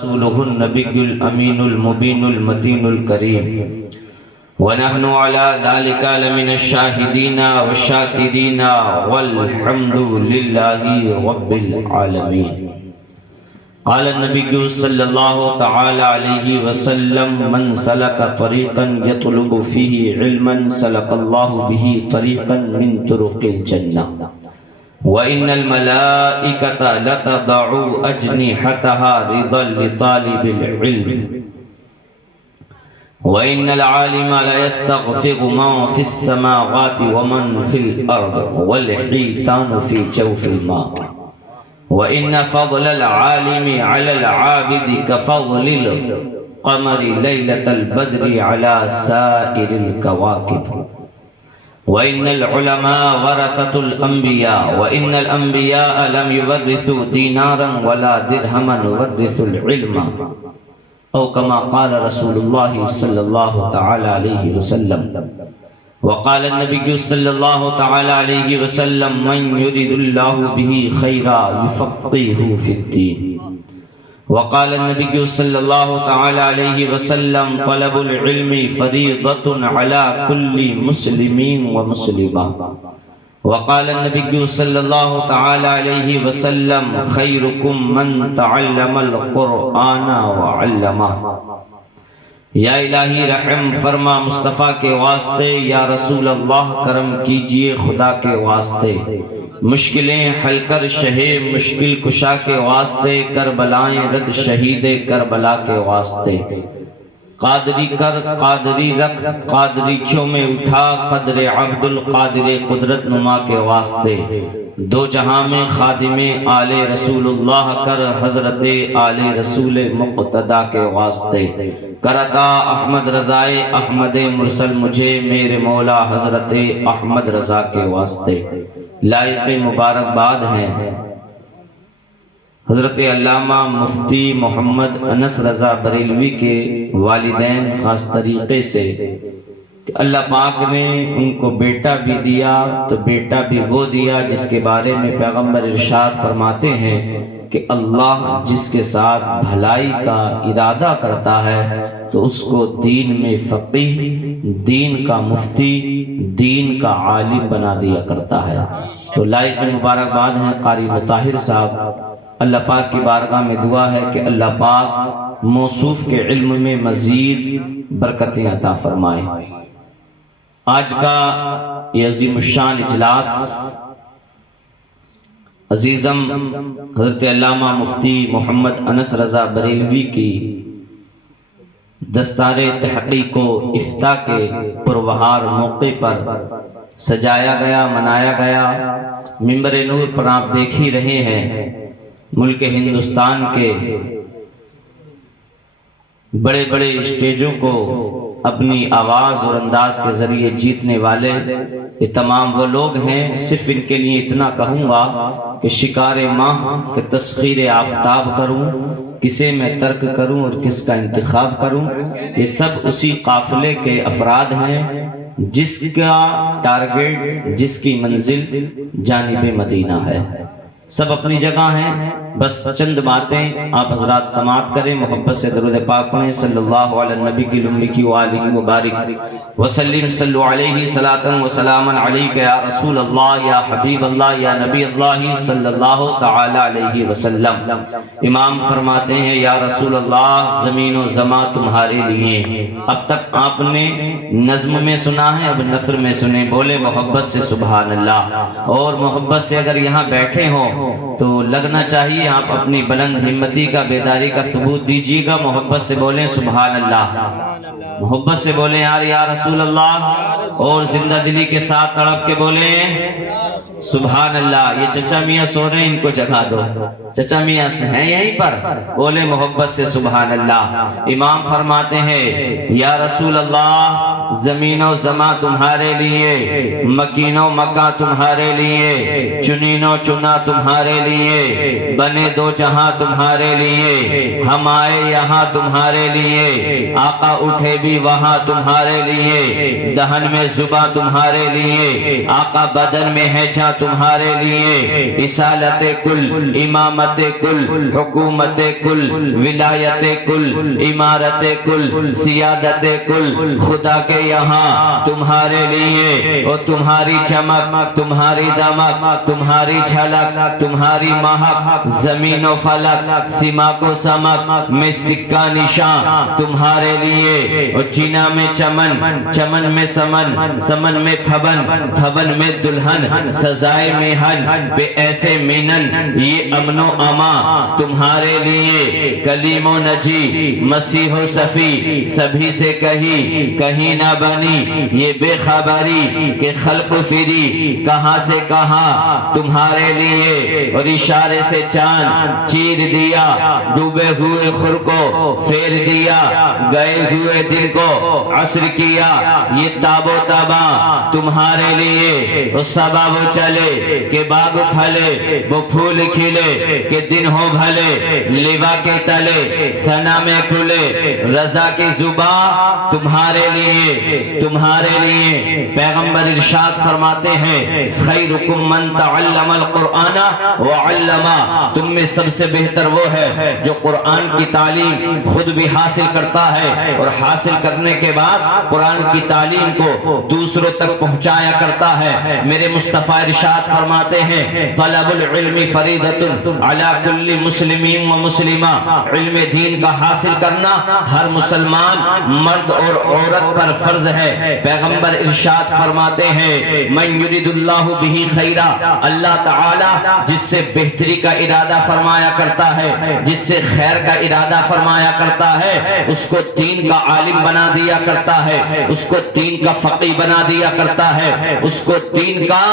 رسوله النبي الأمين المبين المتين الكريم ونحن على ذلك لمن الشاهدين والشاكرين والحمد لله رب العالمين. قال النبي صلى الله تعالى عليه وسلم من سلك طريقا يطلب فيه علما سلك الله به طريقا من طرق الجنة وإن الملائكة لتضع أجنحتها رضا لطالب العلم وإن العالم ليستغفر من في السماوات ومن في الأرض والحيتان في جوف الماء وإن فضل العالم على العابد كفضل القمر ليلة البدر على سائر الكواكب وإن العلماء ورثة الأنبياء وإن الأنبياء لم يورثوا دينارا ولا درهما ورثوا العلم أو كما قال رسول الله صلى الله تعالى عليه وسلم. وقال النبي صلى الله تعالى عليه وسلم من يريد الله به خيرا يفقهه في الدين. وقال النبي صلى الله تعالى عليه وسلم طلب العلم فريضة على كل مسلم ومسلمة. وقال النبي صلى الله تعالى عليه وسلم خيركم من تعلم القرآن وعلمه. یا الہی رحم فرما مصطفیٰ کے واسطے، یا رسول اللہ کرم کیجئے خدا کے واسطے، مشکلیں حل کر شہ مشکل کشا کے واسطے، کربلائیں رد شہید کربلا کے واسطے. قادری کر قادری رکھ قادری کیوں میں اٹھا قدر عبد القادر قدرت نما کے واسطے. دو جہاں میں خادم آل رسول اللہ کر حضرت آل رسول مقتدہ کے واسطے. کرتا احمد رضائے احمد مرسل مجھے میرے مولا حضرت احمد رضا کے واسطے. لائق مبارکباد ہیں حضرت علامہ مفتی محمد انس رضا بریلوی کے والدین خاص طریقے سے کہ اللہ پاک نے ان کو بیٹا بھی دیا تو بیٹا بھی وہ دیا جس کے بارے میں پیغمبر ارشاد فرماتے ہیں کہ اللہ جس کے ساتھ بھلائی کا ارادہ کرتا ہے تو اس کو دین میں فقیہ، دین کا مفتی، دین کا عالم بنا دیا کرتا ہے. تو لائق مبارکباد ہیں قاری مطاہر صاحب. اللہ پاک کی بارگاہ میں دعا ہے کہ اللہ پاک موصوف کے علم میں مزید برکتیں عطا فرمائے. آج کا یہ عظیم الشان اجلاس عزیزم حضرت علامہ مفتی محمد انس رضا بریلوی کی دستار تحقیق و افتاء کے پربہار موقع پر سجایا گیا، منایا گیا. منبر نور پر آپ دیکھ ہی رہے ہیں ملک ہندوستان کے بڑے بڑے اسٹیجوں کو اپنی آواز اور انداز کے ذریعے جیتنے والے یہ تمام وہ لوگ ہیں. صرف ان کے لیے اتنا کہوں گا کہ شکار ماہ کے تسخیر آفتاب کروں، کسے میں ترک کروں اور کس کا انتخاب کروں. یہ سب اسی قافلے کے افراد ہیں جس کا ٹارگٹ، جس کی منزل جانب مدینہ ہے. سب اپنی جگہ ہیں، بس چند باتیں آپ حضرات سماعت کریں. محبت سے درود پاک پڑھیں. صلی اللہ علی النبی کی المی کی وآلہ وبارک وسلم. صلو علیہ صلاۃ و سلاما علیک یا رسول اللہ یا حبیب اللہ یا نبی اللہ صلی اللہ تعالی علیہ وسلم. امام فرماتے ہیں یا رسول اللہ زمین و زماں تمہارے لیے. اب تک آپ نے نظم میں سنا ہے، اب نثر میں سنیں. بولے محبت سے سبحان اللہ. اور محبت سے اگر یہاں بیٹھے ہوں تو لگنا چاہیے آپ اپنی بلند ہمتی کا، بیداری کا ثبوت دیجیے گا. محبت سے بولیں سبحان اللہ. محبت سے بولیں یار یا رسول اللہ. اور زندہ دلی کے ساتھ تڑپ کے بولیں سبحان اللہ. یہ چچا میاں سو رہے ہیں، ان کو جگا دو. چچا میاں ہیں یہیں پر، بولے محبت سے سبحان اللہ. امام فرماتے ہیں یا رسول اللہ زمین و زماں تمہارے لیے، مکین و مکہ تمہارے لیے، چنین و چنا تمہارے لیے، بنے دو جہاں تمہارے لیے، ہم آئے یہاں تمہارے لیے، آقا اٹھے بھی وہاں تمہارے لیے، دہن میں زباں تمہارے لیے، آقا بدن میں ہے جہاں تمہارے لیے، رسالت کل امام امامت کل، حکومت کل، ولایت کل، عمارت کل، سیادت کل خدا کے یہاں تمہارے لیے، اور تمہاری چمک، تمہاری دمک، تمہاری جھلک، تمہاری مہک، زمین و فلک، سماک و سمک میں سکہ نشان تمہارے لیے، اور چینا میں چمن، چمن میں سمن، سمن میں تھبن، تھبن میں دلہن، سزائے میہن پہ ایسے مینن، یہ امن و امان تمہارے لیے، کلیم و نجی، مسیح و صفی، سبھی سے کہیں نہ بنی یہ بے خبری کہ خلق فری کہاں سے کہاں تمہارے لیے، اور اشارے سے چاند چیر دیا، ڈوبے ہوئے خور کو پھیر دیا، گئے ہوئے دن کو عصر کیا، یہ تاب و تاباں تمہارے لیے، اور صبا وہ چلے کہ باغ پھلے، وہ پھول کھلے کہ دن ہو بھلے، لیوا کے تلے ثنا میں کھلے، رضا کی زباں تمہارے لیے، تمہارے لیے۔ پیغمبر ارشاد فرماتے ہیں خیرکم من تعلم القرآن وعلما، تم میں سب سے بہتر وہ ہے جو قرآن کی تعلیم خود بھی حاصل کرتا ہے، اور حاصل کرنے کے بعد قرآن کی تعلیم کو دوسروں تک پہنچایا کرتا ہے۔ میرے مصطفیٰ ارشاد فرماتے ہیں طلب العلم فریضۃ علی کل مسلم و مسلمہ، علم دین کا حاصل کرنا ہر مسلمان مرد اور عورت پر فرض ہے۔ پیغمبر ارشاد فرماتے ہیں من یرید اللہ بہ خیرا، اللہ تعالی جس سے بہتری کا ارادہ فرمایا کرتا ہے، جس سے خیر کا ارادہ فرمایا کرتا ہے، اس کو دین کا عالم بنا دیا کرتا ہے، اس کو دین کا فقیہ بنا دیا کرتا ہے، اس کو دین کا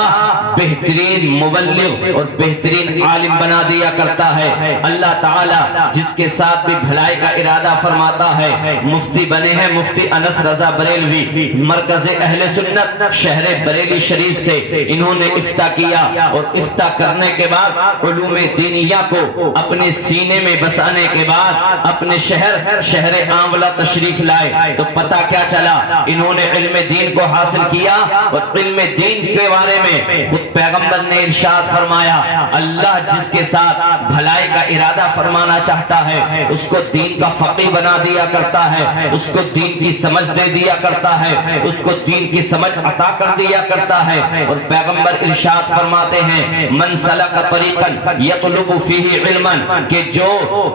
بہترین مبلغ اور بہترین عالم بنا دیا کرتا ہے۔ اللہ تعالی جس کے ساتھ بھی بھلائی کا ارادہ فرماتا ہے، مفتی بنے ہیں مفتی انس رضا بریلوی، مرکز اہل سنت شہر بریلی شریف سے انہوں نے افتاء کیا، اور افتاء کرنے کے بعد علوم دینیہ کو اپنے سینے میں بسانے کے بعد اپنے شہر آملہ تشریف لائے، تو پتہ کیا چلا انہوں نے علم دین کو حاصل کیا، اور علم دین کے بارے میں خود پیغمبر نے ارشاد فرمایا اللہ جس کے ساتھ بھلائی کا ارادہ فرمانا چاہتا ہے اس کو دین کا فقیہ بنا دیا کرتا ہے، اس کو دین کی سمجھ دے دیا کرتا ہے، اس کو دین کی سمجھ عطا کر دیا کرتا ہے۔ اور پیغمبر ارشاد فرماتے ہیں من سلک طریقا یطلب فیہ علما، کہ جو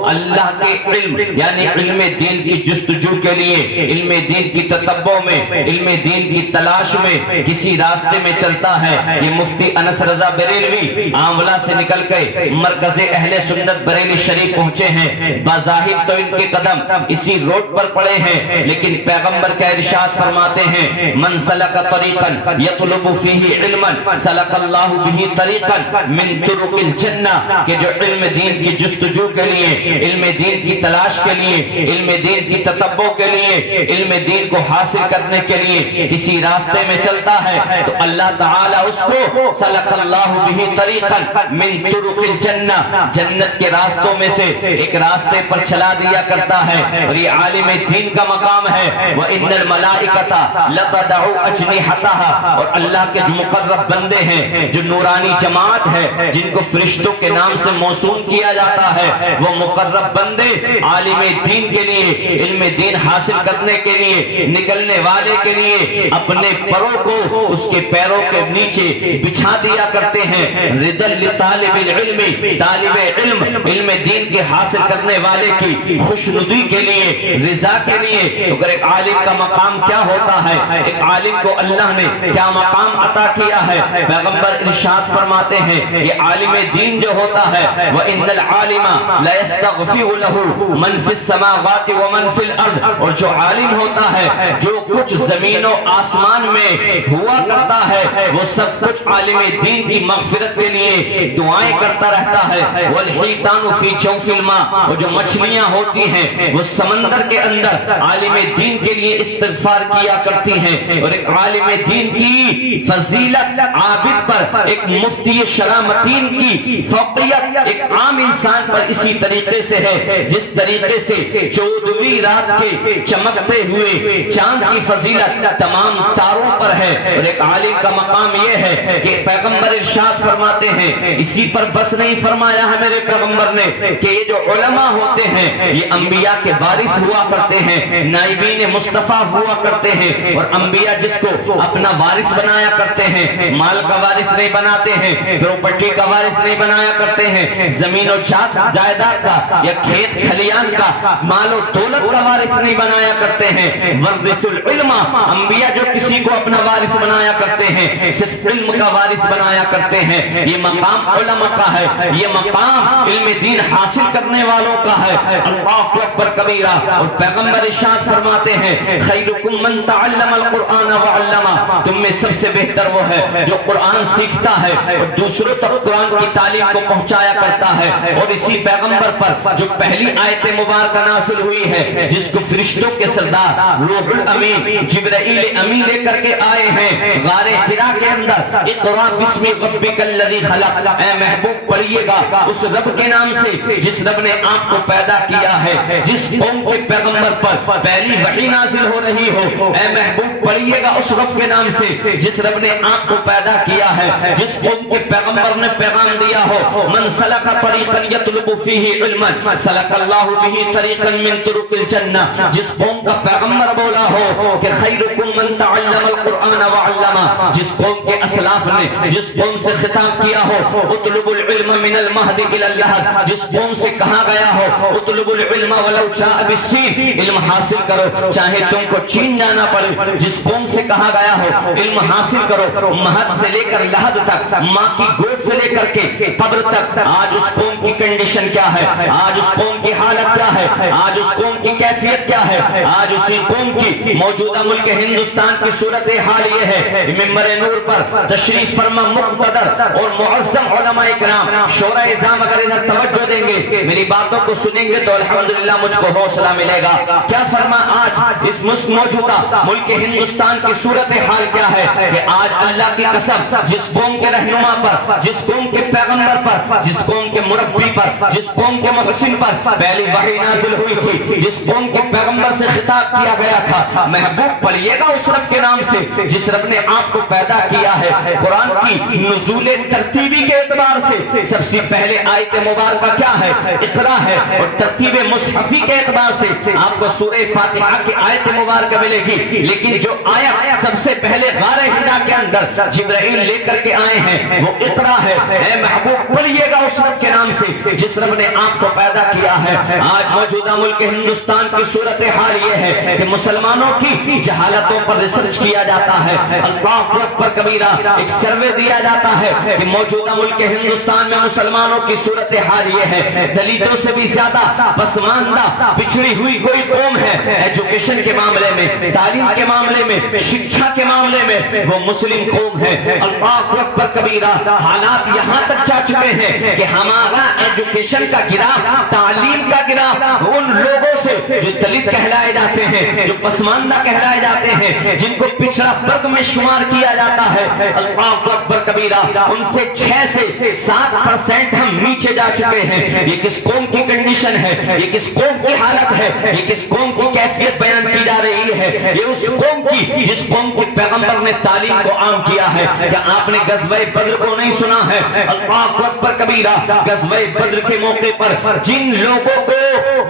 اللہ کے علم یعنی علم دین کی جستجو کے لیے، علم دین کی تتبع میں، علم دین کی تلاش میں کسی راستے میں چلتا ہے، یہ مفتی انس رضا بریلوی آملہ سے نکل کے مرکز اہل سنت بریلی شریف پہنچے ہیں، بظاہر تو ان کے قدم اسی روڈ پر پڑے ہیں، لیکن پیغمبر کا ارشاد فرماتے ہیں من سلک طریقا یطلب فیہ علما سلک اللہ بہ طریقا من طرق الجنہ، کہ جو علم دین کی جستجو کے لیے، علم دین کی تلاش کے لیے، علم دین کی تتبع کے لیے، علم دین کو حاصل کرنے کے لیے کسی راستے میں چلتا ہے تو اللہ تعالی اس کو سلک اللہ بہ طریقا من طرق الجنہ، جنت کے راستوں میں سے ایک راستے پر چلا دیا کرتا ہے۔ اور یہ عالم دین کا مقام ہے۔ وَإِنَّ الْمَلَائِكَةَ لَتَدَعُ أَجْنِحَتَهَا، اور اللہ کے جو مقرب بندے ہیں، جو نورانی جماعت ہے جن کو فرشتوں کے نام سے موسوم کیا جاتا ہے، وہ مقرب بندے عالم دین کے لیے، علم دین حاصل کرنے کے لیے نکلنے والے کے لیے اپنے پروں کو اس کے پیروں کے نیچے بچھا دیا کرتے ہیں۔ رضا لطالب العلم، طالب علم علم دین کے حاصل کرنے والے کی خوشنودی کے لیے، رضا کے لیے۔ اگر ایک عالم کا مقام کیا ہوتا ہے، ایک عالم کو اللہ نے کیا مقام عطا کیا ہے، پیغمبر ارشاد فرماتے ہیں یہ عالم دین جو ہوتا ہے وَإِنَّ الْعَالِمَ لَيَسْتَغْفِرُ لَهُ مَنْ فِي السَّمَاوَاتِ وَمَنْ فِي الْأَرْضِ، اور جو عالم ہوتا ہے جو کچھ زمین و آسمان میں ہوا کرتا ہے وہ سب کچھ عالم دین کی مغفرت کے لیے دعائیں کرتا رہتا ہے۔ وَالْحِيتَانُ فِي جَوْفِ الْمَاءِ، اور جو مچھلیاں ہوتی ہیں وہ سمندر کے اندر عالم دین کے لیے استغفار کیا کرتی ہیں۔ اور ایک عالم دین کی فضیلت عابد پر، ایک مفتی شرامتین کی فوقیت ایک عام انسان پر اسی طریقے سے ہے جس طریقے سے 14ویں رات کے چمکتے ہوئے چاند کی فضیلت تمام تاروں پر ہے۔ اور ایک عالم کا مقام یہ ہے کہ پیغمبر ارشاد فرماتے ہیں اسی پر بس نہیں فرماتے فرمایا ہے میرے پیغمبر نے کہ یہ جو علماء ہوتے ہیں یہ انبیاء کے وارث ہوا کرتے ہیں، نائبین مصطفیٰ ہوا کرتے ہیں، اور انبیاء جس کو اپنا وارث بنایا کرتے ہیں مال کا وارث نہیں بناتے ہیں، پراپرٹی کا وارث نہیں بنایا کرتے ہیں، زمین و جائیداد کا یا کھیت کھلیان کا مال و دولت کا وارث نہیں بنایا کرتے ہیں۔ ورث العلم، انبیاء جو کسی کو اپنا وارث بنایا کرتے ہیں صرف علم کا وارث بنایا کرتے ہیں۔ یہ مقام علماء کا ہے، یہ مقام علم دین حاصل کرنے والوں کا ہے۔ اللہ اکبر کبیرہ۔ اور پیغمبر ارشاد فرماتے ہیں خیرکم من تعلم القرآن وعلمہ، تم میں سب سے بہتر وہ ہے جو قرآن سیکھتا ہے اور دوسروں تک قرآن کی تعلیم کو پہنچایا کرتا ہے۔ اور اسی پیغمبر پر جو پہلی آیت مبارکہ نازل ہوئی ہے، جس کو فرشتوں کے سردار روح الامین جبرائیل امین لے کر کے آئے ہیں غار حرا کے اندر، اقرا بسم ربک الذی خلق، اے محبوب پڑھیے گا اس رب کے نام سے جس رب نے آپ کو پیدا کیا ہے۔ جس قوم کے پیغمبر پر پہلی وحی نازل ہو رہی ہو، اے محبوب پڑھیے گا اس رب کے نام سے جس رب نے آپ کو پیدا کیا ہے۔ جس قوم کے پیغمبر نے پیغام دیا ہو من سلک طریقا یطلب فیہ علما سلک اللہ بہ طریقا من طرق الجنہ، جس قوم کا پیغمبر بولا ہو کہ خیرکم من تعلم القرآن وعلمہ، جس قوم کے اسلاف نے جس قوم سے خطاب کیا ہو اطلب العلم من المہد الی اللحد، جس قوم سے کہا گیا ہو اطلب العلم ولو جاء بالسین، علم حاصل کرو چاہے تم کو چین جانا پڑے، جس قوم سے کہا گیا ہو علم حاصل کرو مہد سے لے کر لحد تک، ماں کی گود سے لے کر کے قبر تک، آج اس قوم کی کنڈیشن کیا ہے، آج اس قوم کی حالت کیا ہے، آج اس قوم کی کیفیت کیا ہے، آج اسی قوم کی موجودہ ملک ہندوستان کی صورتحال یہ ہے۔ منبر نور پر تشریف فرما مقتدر اور معظم علماء اکرام شورا اعظام اگر ادھر توجہ دیں گے میری باتوں کو سنیں گے تو الحمدللہ مجھ کو حوصلہ ملے گا۔ کیا فرما آج اس موجودہ ملک ہندوستان کی صورتحال کیا ہے کہ آج اللہ کی قسم جس قوم کے رہنما پر، جس قوم کے پیغمبر پر، جس قوم کے مربی پر، جس قوم کے محسن پر پہلی وحی نازل ہوئی تھی، جس قوم کے پیغمبر سے خطاب کیا گیا تھا محبوب پڑھیے گا اس رب کے نام سے جس رب نے آپ کو پیدا کیا ہے۔ قرآن کی نزول ترتیبی کے اعتبار سے سب سے پہلے آیت مبارکہ کیا ہے، اقرا ہے، اور ترتیب مصحفی کے اعتبار سے آپ کو سورہ فاتحہ کی آیت مبارکہ ملے گی، لیکن جو آیت سب سے پہلے غار حرا کے اندر جبرائیل لے کر کے آئے ہیں وہ اقرا ہے، اے محبوب پڑھیے گا اس رب کے نام سے جس رب نے آپ کو پیدا کیا ہے۔ آج موجودہ ملک ہندوستان کی صورتحال یہ ہے کہ مسلمانوں کی جہالتوں پر ریسرچ کیا جاتا ہے، اللہ اکبر کبیرہ، ایک سروے دیا جاتا ہے کہ موجودہ ملک ہندوستان میں مسلمانوں کی صورتحال یہ ہے دلتوں سے بھی زیادہ پسماندہ پچھڑی ہوئی کوئی قوم ہے ایجوکیشن کے معاملے میں، تعلیم کے معاملے میں، شکشا کے معاملے میں وہ مسلم قوم ہے۔ اللہ اکبر کبیرہ، حالات یہاں تک جا چکے ہیں کہ ہمارا ایجوکیشن کا گراف، تعلیم کا گراف ان لوگوں سے جو دلت کہلائے جاتے ہیں، جو پسماندہ کہلائے جاتے ہیں، جن کو پچھڑا ورگ میں شمار کیا جاتا ہے، اللہ اکبر کبیرہ، ان سے 6 سے 7% ہم نیچے جا چکے ہیں۔ یہ کس قوم کی کنڈیشن ہے، یہ کس قوم کی حالت ہے، یہ کس قوم کی کیفیت بیان کی جا رہی ہے، یہ اس قوم کی جس قوم کے پیغمبر نے تعلیم کو عام کیا ہے۔ کیا آپ نے غزوہ بدر کو نہیں سنا ہے؟ اللہ اکبر کبیرہ، غزوہ بدر کے موقع پر جن لوگوں کو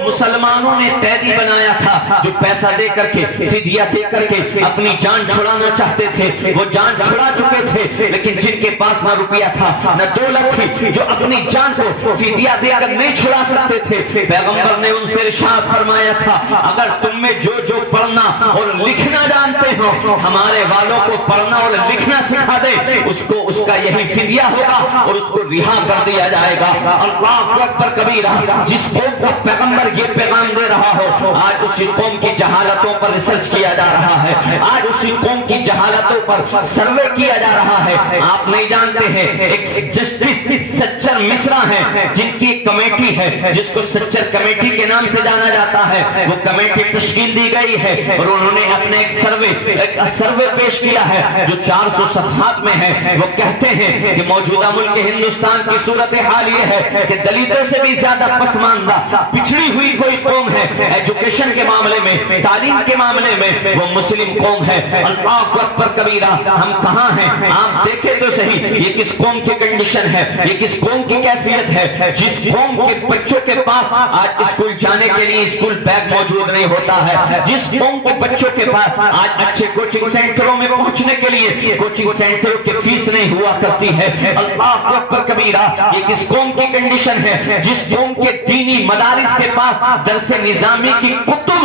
مسلمانوں نے قیدی بنایا تھا، جو پیسہ دے کر کے، فدیہ دے کر کے اپنی جان چھڑانا چاہتے تھے، وہ جان چھڑا چکے تھے، لیکن جن کے پاس نہ روپیہ تھا نہ دولت تھی، جو اپنی جان کو فدیہ دے کر نہیں چھڑا سکتے تھے، پیغمبر نے ان سے ارشاد فرمایا تھا اگر تم میں جو پڑھنا اور لکھنا جانتے ہو ہمارے والوں کو پڑھنا اور لکھنا سکھا دے، اس کو اس کا یہی فدیہ ہوگا اور اس کو رہا کر دیا جائے گا۔ اللہ اکبر کبیرہ، جس قوم کا پیغمبر یہ پیغام دے رہا ہو آج اسی قوم کی جہالتوں پر ریسرچ کیا جا رہا ہے، آج اسی قوم کی جہالتوں پر سروے کیا جا رہا ہے۔ آپ نہیں جانتے ہیں ایک جسٹس سچر مصرا ہیں جن کی ایک کمیٹی ہے جس کو سچر کمیٹی کے نام سے جانا جاتا ہے، وہ کمیٹی تشکیل دی گئی ہے اور انہوں نے اپنے ایک سروے پیش کیا ہے جو 400 صفحات میں ہے۔ وہ کہتے ہیں کہ موجودہ ملک ہندوستان کی صورتحال یہ ہے کہ دلتوں سے بھی زیادہ پسماندہ پچھڑی ہوئی کوئی قوم ہے ایجوکیشن کے معاملے میں، تعلیم کے معاملے میں وہ مسلم قوم ہے۔ اللہ اکبر کبیرہ، ہم کہاں ہیں؟ آپ دیکھیں تو صحیح، یہ کس قوم کی کنڈیشن ہے، یہ کس قوم کی کیفیت ہے، جس قوم کے بچوں کے پاس آج اسکول جانے کے لیے اسکول بیگ موجود نہیں ہوتا ہے، جس قوم کے بچوں کے پاس آج اچھے کوچنگ سینٹروں میں پہنچنے کے لیے کوچنگ سینٹروں کی فیس نہیں ہوا کرتی ہے۔ اللہ اکبر کبیرہ، یہ کس قوم کی کنڈیشن ہے، جس قوم کے دینی مدارس کے پاس درس نظامی کی کتب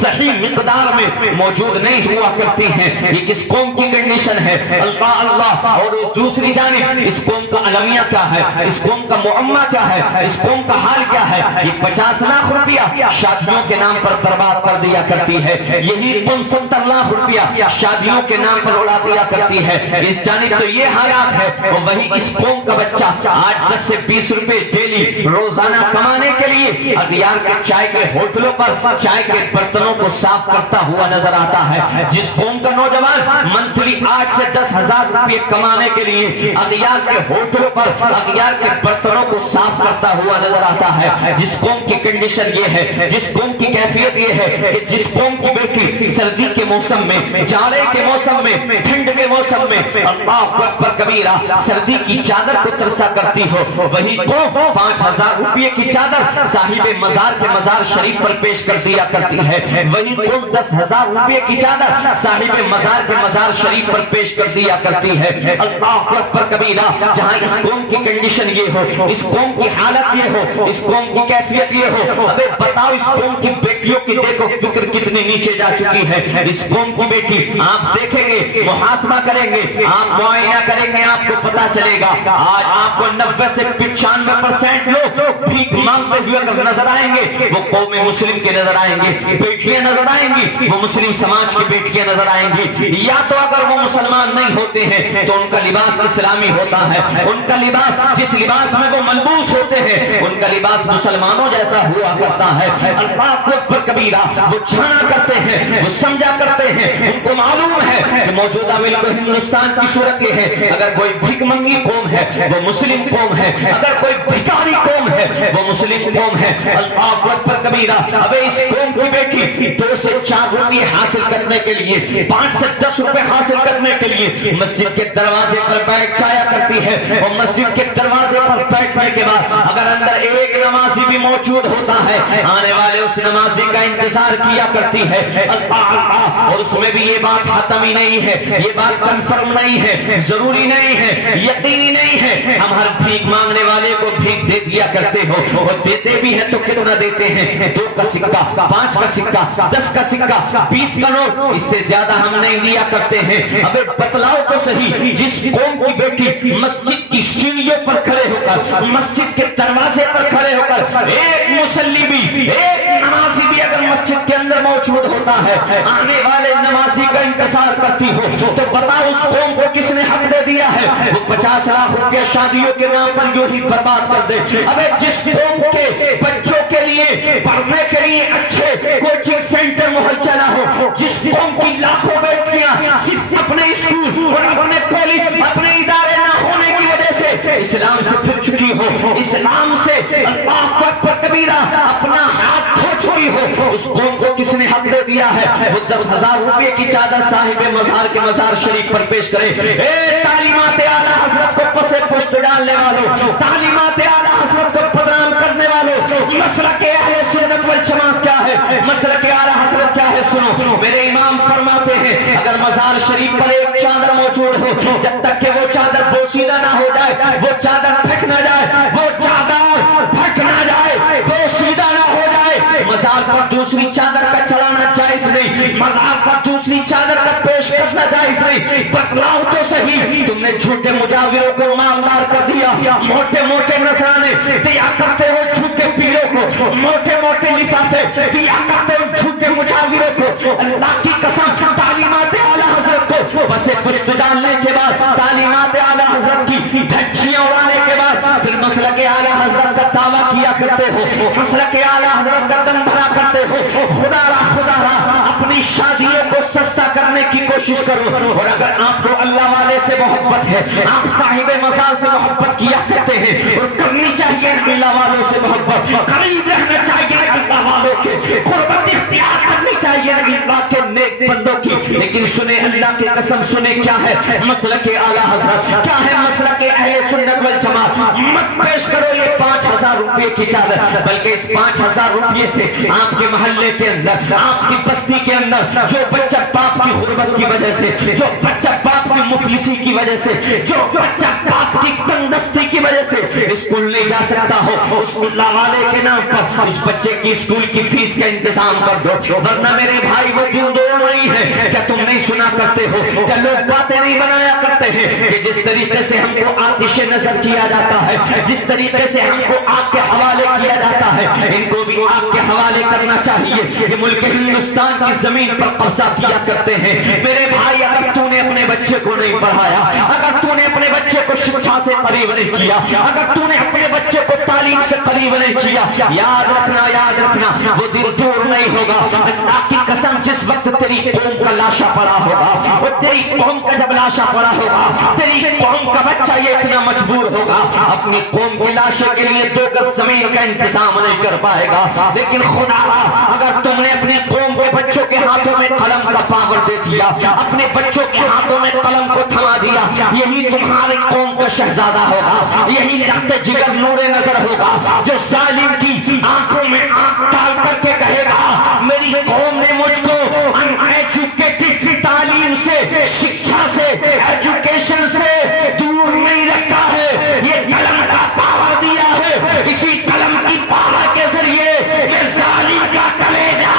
صحیح مقدار میں موجود نہیں ہوا کرتی ہیں، یہ کس قوم کی کنڈیشن ہے۔ اللہ اللہ، اور دوسری جانب اس قوم کا المیہ کیا ہے، اس قوم کا معمہ کیا ہے، اس قوم کا حال کیا ہے؟ یہ 50 لاکھ روپیہ شادیوں کے نام پر برباد کر دیا کرتی ہے، یہی قوم 70 لاکھ روپیہ شادیوں کے نام پر اڑا دیا کرتی ہے۔ اس جانب تو یہ حالات ہے، اور وہی اس قوم کا بچہ آج 10 سے 20 روپے ڈیلی روزانہ کمانے کے لیے اغیار کے چائے کے ہوٹلوں پر چائے کے برتنوں کو صاف کرتا ہوا نظر آتا ہے۔ جس قوم کا نوجوان منتھلی 8 سے 10 ہزار روپے کمانے کے لیے اغیار کے ہوٹلوں پر اغیار کے برتنوں کو صاف کرتا ہوا نظر آتا ہے، جس قوم کی کنڈیشن یہ ہے، جس قوم کی کیفیت یہ ہے کہ جس قوم کی بیٹی سردی کے موسم میں، جاڑے کے موسم میں، ٹھنڈ کے موسم میں اللہ اکبر کبیرہ سردی کی چادر کو ترسا کرتی ہو، وہی قوم 5000 روپے کی چادر صاحب مزار کے مزار شریف پر پیش کر دیا کرتی ہے، وہی قوم 10,000 روپے کی چادر صاحب مزار کے مزار شریف پر پیش کر دیا کرتی ہے۔ اللہ اکبر کبیرہ، جہاں اس قوم کی کنڈیشن یہ ہو، اس قوم کی حالت یہ ہو، اس قوم کی کیفیت یہ ہو، ابے بتاؤ اس قوم کی بیٹیوں کی دیکھو فکر کتنی نیچے جا چکی ہے۔ اس قوم کی بیٹی آپ دیکھیں گے، محاسبہ کریں گے، آپ معائنہ کریں گے، آپ کو پتا چلے گا آج آپ کو 90 سے 95% لوگ بھیک مانگتے ہوئے اگر نظر آئیں گے وہ قوم مسلم کے نظر آئیں گے، بیٹیاں نظر آئیں گی وہ مسلم سماج کی بیٹیاں نظر آئیں گی، یا تو اگر وہ مسلمان نہیں ہوتے ہیں تو ان کا لباس اسلامی ہوتا ہے، ان کا لباس جس لباس میں وہ ملبوس ہوتے ہیں ان کا لباس مسلمانوں جیسا ہوا کرتا ہے۔ اللہ اکبر کبیرہ، وہ جانا کرتے ہیں، وہ سمجھا کرتے ہیں، ان کو معلوم ہے کہ موجودہ ملک ہندوستان کی صورت یہ ہے، اگر کوئی بھیک منگی قوم ہے وہ مسلم قوم ہے، اگر کوئی بھکاری قوم ہے وہ مسلم قوم ہے۔ اللہ اکبر کبیرہ، اب اس قوم کی بیٹی 2 سے 4 روپے حاصل کرنے کے لیے، 5 سے 10 روپے حاصل کرنے کے لیے مسجد کے دروازے پر بیٹھ جایا کرتی ہے، اور مسجد کے دروازے پر بیٹھنے کے بعد اگر اندر ایک نمازی بھی موجود ہوتا ہے آنے والے اس نمازی کا انتظار کیا کرتی ہے۔ اللہ اللہ، اور اس میں بھی یہ بات حتمی نہیں ہے، یہ بات کنفرم نہیں ہے، ضروری نہیں ہے، یقینی نہیں ہے ہم ہر بھیک مانگنے والے کو بھیک دے دیا کرتے ہو، اور دیتے بھی ہیں تو کتنا دیتے ہیں؟ 2 کا سکہ، 5 کا سکہ، 10 کا سکہ، 20 کا نوٹ، اس سے زیادہ ہم نہیں دیا کرتے ہیں۔ ابے بتلاؤ تو صحیح، جس قوم کی بیٹی مسجد کی سیڑھیوں پر کھڑے ہو کر، مسجد کے دروازے پر کھڑے ہو کر ایک مصلی بھی، ایک نمازی بھی اگر مسجد کے اندر موجود ہوتا ہے آنے والے نمازی کا انتظار کرتی ہو، تو بتاؤ اس قوم کو کس نے حق دے دیا ہے وہ 50 لاکھ روپیہ شادیوں کے نام پر یوں ہی برباد کر دے؟ ابے جس قوم کے بچوں کے لیے پڑھنے کے لیے اچھے کوچنگ سینٹر مہیا نہ ہو، جس قوم کی لاکھوں بیٹیاں صرف اپنے اسکول اور اپنے کالج، اپنے ادارے نہ ہونے کی وجہ سے اسلام سے پھر چکی ہو، اسلام سے اللہ اکبر کبیرہ اپنا ہاتھ دھو چکی ہو، اس قوم کو کس نے حق دے دیا ہے وہ 10,000 روپے کی چادر صاحب مزار کے مزار شریف پر پیش کرے؟ اے تعلیمات اعلیٰ حضرت کو پسے پشت ڈالنے والوں، تعلیمات اعلیٰ حضرت کو بدنام کرنے والوں، مسلک اہل سنت والجماعت کیا ہے، مسلک اعلیٰ حضرت کیا ہے؟ سنو، میرے امام فرماتے ہیں اگر مزار شریف پر ایک چادر موجود ہو، جب تک کہ وہ چادر بوسیدہ نہ ہو جائے، وہ چادر پھٹ نہ جائے، وہ چادر پھٹ نہ جائے، بوسیدہ نہ ہو جائے، مزار پر دوسری چادر کا چلانا جائز نہیں، مزار پر دوسری چادر کا پیش کرنا جائز نہیں۔ بتلاؤ تو صحیح، تم نے جھوٹے مجاوروں کو مالدار کر دیا، موٹے موٹے نذرانے دیا کرتے ہو جھوٹے پیروں کو، موٹے موٹے لفافے دیا کرتے ہو جھوٹے مجاوروں کو۔ اللہ کی قسم، تعلیمات اعلیٰ حضرت کو بسے پشت ڈالنے کے بعد، تعلیمات اعلیٰ حضرت کی دھجیاں اڑانے کے بعد پھر مسلک اعلیٰ حضرت کا دعویٰ کیا کرتے ہو، مسلک اعلیٰ حضرت کا دم بھرا کرتے ہو۔ خدا را اپنی شادیوں کو سستا کرنے کی کوشش کرو، اور اگر آپ کو اللہ والے سے محبت ہے، آپ صاحب مزار سے محبت کیا کرتے ہیں، اور کرنی چاہیے اللہ والوں سے محبت، قریب رہنا چاہیے اللہ اللہ والوں کے قربت اختیار کرنی چاہیے اللہ کے نیک بندوں کی. لیکن سنیں اللہ کی قسم, سنیں کیا ہے مسلک اعلیٰ حضرت, کیا ہے مسلک اہل سنت والجماعت. مت پیش کرو یہ 5,000 روپے کی چادر, بلکہ اس 5,000 روپے سے آپ کے محلے کے اندر, آپ کی بستی کے اندر جو بچہ باپ کی غربت کی وجہ سے, جو بچہ باپ کی مفلسی کی وجہ سے, جو بچہ باپ کی تنگ دستی کی وجہ سے اسکول نہیں جا سکتا ہو, اس اللہ والے کے نام پر اس بچے کی اسکول کی فیس کا انتظام کر دو. ورنہ میرے بھائی وہ دن دور نہیں ہے. کیا تم نہیں سنا کرتے ہو, کیا لوگ باتیں نہیں بنایا کرتے ہیں کہ جس طریقے سے ہم کو آتش نظر کیا جاتا ہے, جس طریقے سے ہم کو آگ کے حوالے کیا جاتا ہے, ان کو بھی آگ کے حوالے کرنا چاہیے. یہ ملک ہندوستان کی زمین پر قبضہ کیا کرتے ہیں. میرے بھائی اگر تو نے اپنے بچے کو نہیں پڑھایا, اگر تو نے اپنے بچے کو شکشا سے قریب نہیں کیا, اگر تو نے اپنے بچے کو تعلیم سے قریب نہیں کیا, یاد رکھنا, یاد رکھنا وہ دن دور نہیں ہوگا. اللہ کی قسم جس وقت تیری قوم کا لاشا پڑا ہوگا, وہ تیری قوم کا جب لاشا پڑا ہوگا, تیری قوم کا بچہ یہ اتنا مجبور ہوگا اپنی قوم کی لاشے کے لیے 2 گز زمین کا انتظام نہیں کر پائے گا. لیکن خدا اگر تم نے اپنی قوم کے بچوں کے ہاتھوں میں قلم کا پاور دے دیا, اپنے بچوں کے ہاتھوں میں قلم کو تھما دیا, یہی تمہاری قوم کا شہزادہ ہوگا, یہی لخت جگر نور نظر ہوگا جو ظالم کی آنکھوں میں آنکھ ڈال کر کے کہے گا میری قوم نے مجھ کو ان ایجوکیٹڈ تعلیم سے, شکشا سے, ایجوکیشن سے دور نہیں رکھا ہے, یہ قلم کا پاور دیا ہے. اسی قلم کی پاور کے ذریعے میں ظالم کا کلیجہ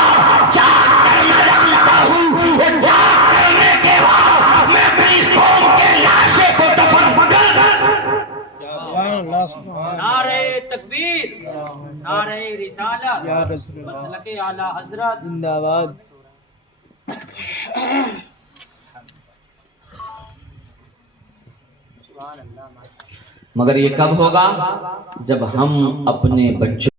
چاک کر میں جانتا ہوں, اور چاک کرنے کے بعد میں اپنی قوم کے لاشے کو دفن کر. نعرہ تکبیر, نعرہ رسالت, مسلک اعلیٰ حضرت زندہ باد. مگر یہ کب ہوگا جب ہم اپنے بچوں